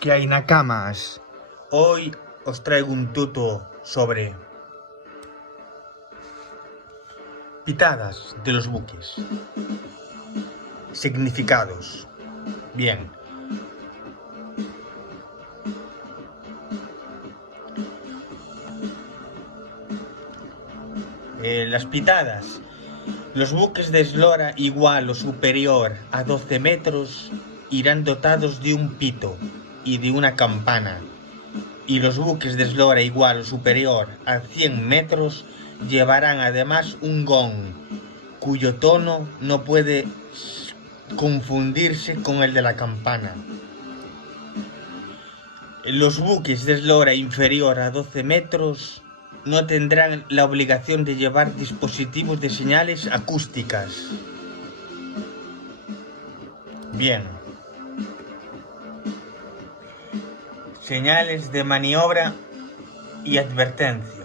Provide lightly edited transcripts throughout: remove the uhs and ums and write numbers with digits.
¿Qué hay nakamas? Hoy os traigo un tuto sobre pitadas de los buques. Significados. Bien. Las pitadas. Los buques de eslora igual o superior a 12 metros irán dotados de un pito y de una campana. Y los buques de eslora igual o superior a 100 metros llevarán además un gong, cuyo tono no puede confundirse con el de la campana. Los buques de eslora inferior a 12 metros no tendrán la obligación de llevar dispositivos de señales acústicas. Bien. Señales de maniobra y advertencia.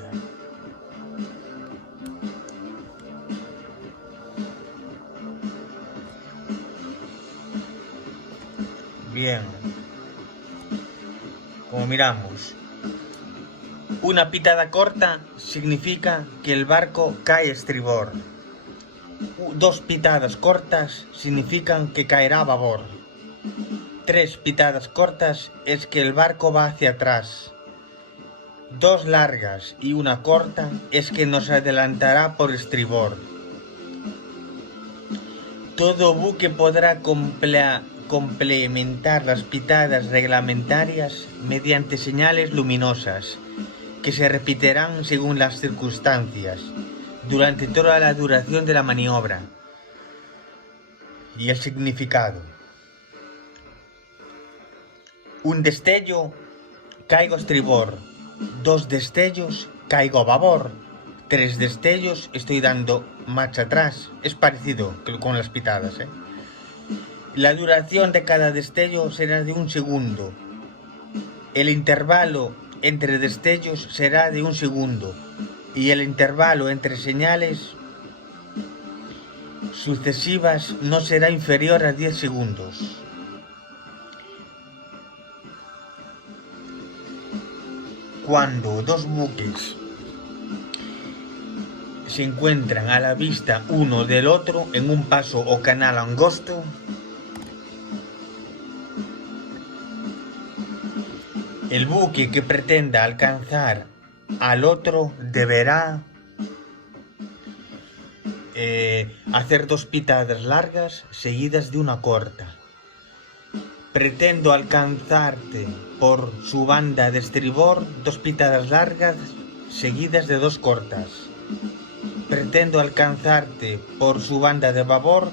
Bien. Como miramos, una pitada corta significa que el barco cae estribor. Dos pitadas cortas significan que caerá a babor. Tres pitadas cortas es que el barco va hacia atrás. Dos largas y una corta es que nos adelantará por estribor. Todo buque podrá complementar las pitadas reglamentarias mediante señales luminosas, que se repetirán según las circunstancias, durante toda la duración de la maniobra. Y el significado. Un destello, caigo a estribor. Dos destellos, caigo a babor. Tres destellos, estoy dando marcha atrás. Es parecido con las pitadas, ¿eh? La duración de cada destello será de 1 segundo. El intervalo entre destellos será de 1 segundo. Y el intervalo entre señales sucesivas no será inferior a 10 segundos. Cuando dos buques se encuentran a la vista uno del otro en un paso o canal angosto, el buque que pretenda alcanzar al otro deberá hacer dos pitadas largas seguidas de una corta. Pretendo alcanzarte por su banda de estribor, dos pitadas largas seguidas de dos cortas. Pretendo alcanzarte por su banda de babor.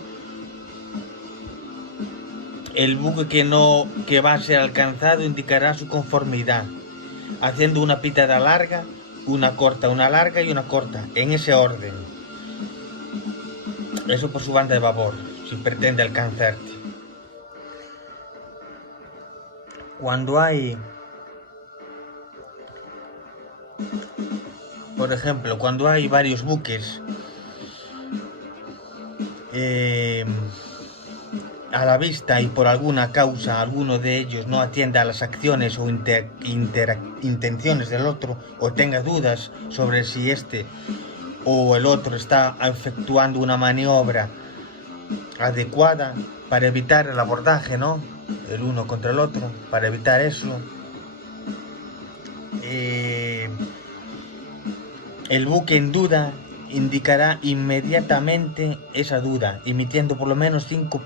El buque que va a ser alcanzado indicará su conformidad, haciendo una pitada larga, una corta, una larga y una corta, en ese orden. Eso por su banda de babor, si pretende alcanzarte. Cuando hay, por ejemplo, cuando hay varios buques a la vista y por alguna causa alguno de ellos no atienda a las acciones o intenciones del otro, o tenga dudas sobre si este o el otro está efectuando una maniobra adecuada para evitar el abordaje, ¿no? El uno contra el otro, para evitar eso, el buque en duda indicará inmediatamente esa duda, emitiendo por lo menos 5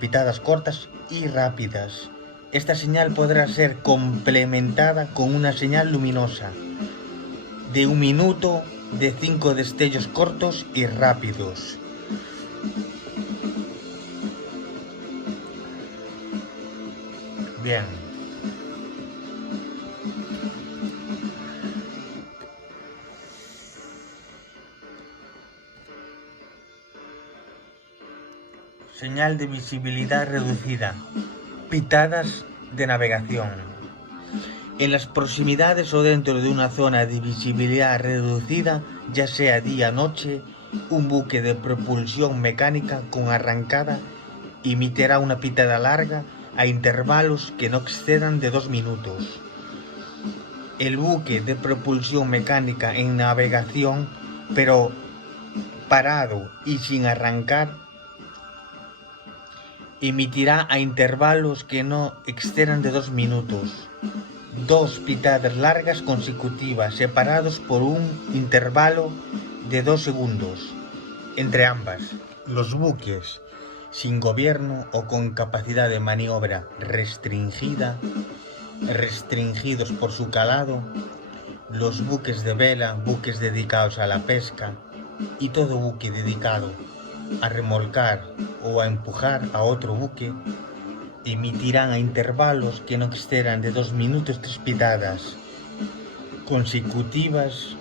pitadas cortas y rápidas. Esta señal podrá ser complementada con una señal luminosa de 1 minuto, de 5 destellos cortos y rápidos. Bien. Señal de visibilidad reducida. Pitadas de navegación. En las proximidades o dentro de una zona de visibilidad reducida, ya sea día o noche, un buque de propulsión mecánica con arrancada emitirá una pitada larga a intervalos que no excedan de 2 minutos. El buque de propulsión mecánica en navegación, pero parado y sin arrancar, emitirá a intervalos que no excedan de 2 minutos. 2 pitadas largas consecutivas separados por un intervalo de 2 segundos entre ambas. Los buques sin gobierno o con capacidad de maniobra restringidos por su calado, los buques de vela, buques dedicados a la pesca y todo buque dedicado a remolcar o a empujar a otro buque, emitirán a intervalos que no excedan de 2 minutos 3 pitadas consecutivas,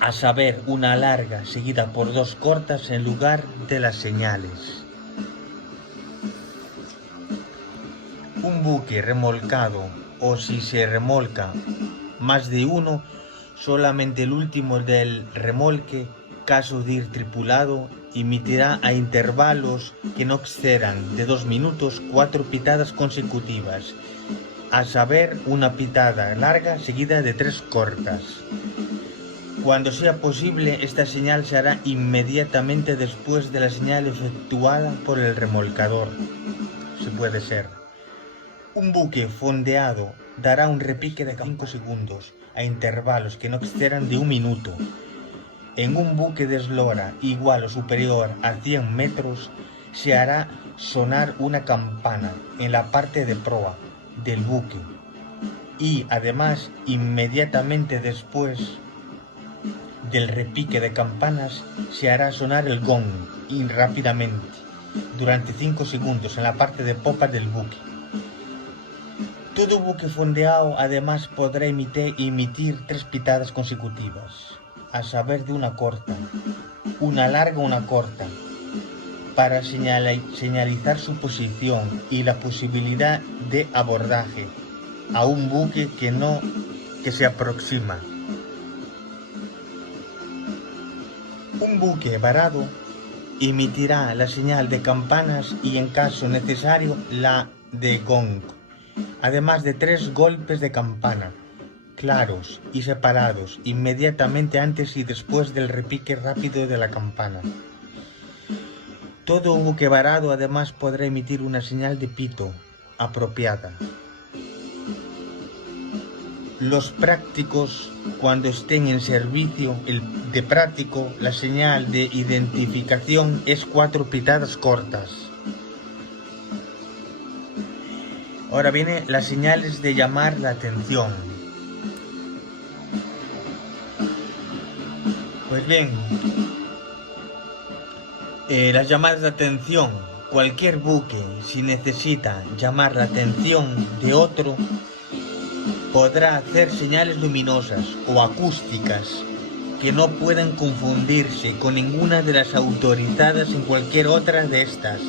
a saber, una larga seguida por 2 cortas en lugar de las señales. Un buque remolcado, o si se remolca más de uno, solamente el último del remolque, caso de ir tripulado, emitirá a intervalos que no excedan de 2 minutos 4 pitadas consecutivas, a saber, una pitada larga seguida de 3 cortas. Cuando sea posible, esta señal se hará inmediatamente después de la señal efectuada por el remolcador. Si puede ser. Un buque fondeado dará un repique de 5 segundos a intervalos que no excedan de 1 minuto. En un buque de eslora igual o superior a 100 metros se hará sonar una campana en la parte de proa del buque y además inmediatamente después del repique de campanas se hará sonar el gong y rápidamente durante 5 segundos en la parte de popa del buque. Todo buque fondeado además podrá emitir 3 pitadas consecutivas, a saber de una corta, una larga o una corta, para señalizar su posición y la posibilidad de abordaje a un buque que se aproxima. Un buque varado emitirá la señal de campanas y, en caso necesario, la de gong, además de 3 golpes de campana, claros y separados, inmediatamente antes y después del repique rápido de la campana. Todo buque varado además podrá emitir una señal de pito apropiada. Los prácticos, cuando estén en servicio de práctico, la señal de identificación es 4 pitadas cortas. Ahora vienen las señales de llamar la atención. Pues bien, las llamadas de atención. Cualquier buque, si necesita llamar la atención de otro, podrá hacer señales luminosas o acústicas que no pueden confundirse con ninguna de las autorizadas en cualquier otra de estas.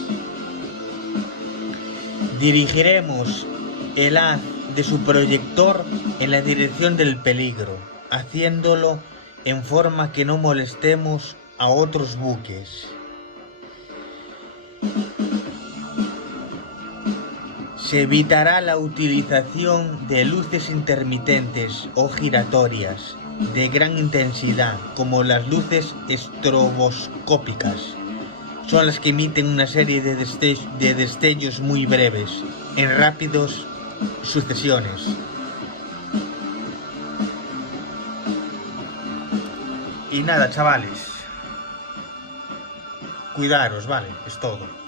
Dirigiremos el haz de su proyector en la dirección del peligro, haciéndolo en forma que no molestemos a otros buques. Se evitará la utilización de luces intermitentes o giratorias de gran intensidad, como las luces estroboscópicas. Son las que emiten una serie de destellos muy breves, en rápidos sucesiones. Y nada, chavales. Cuidaros, vale, es todo.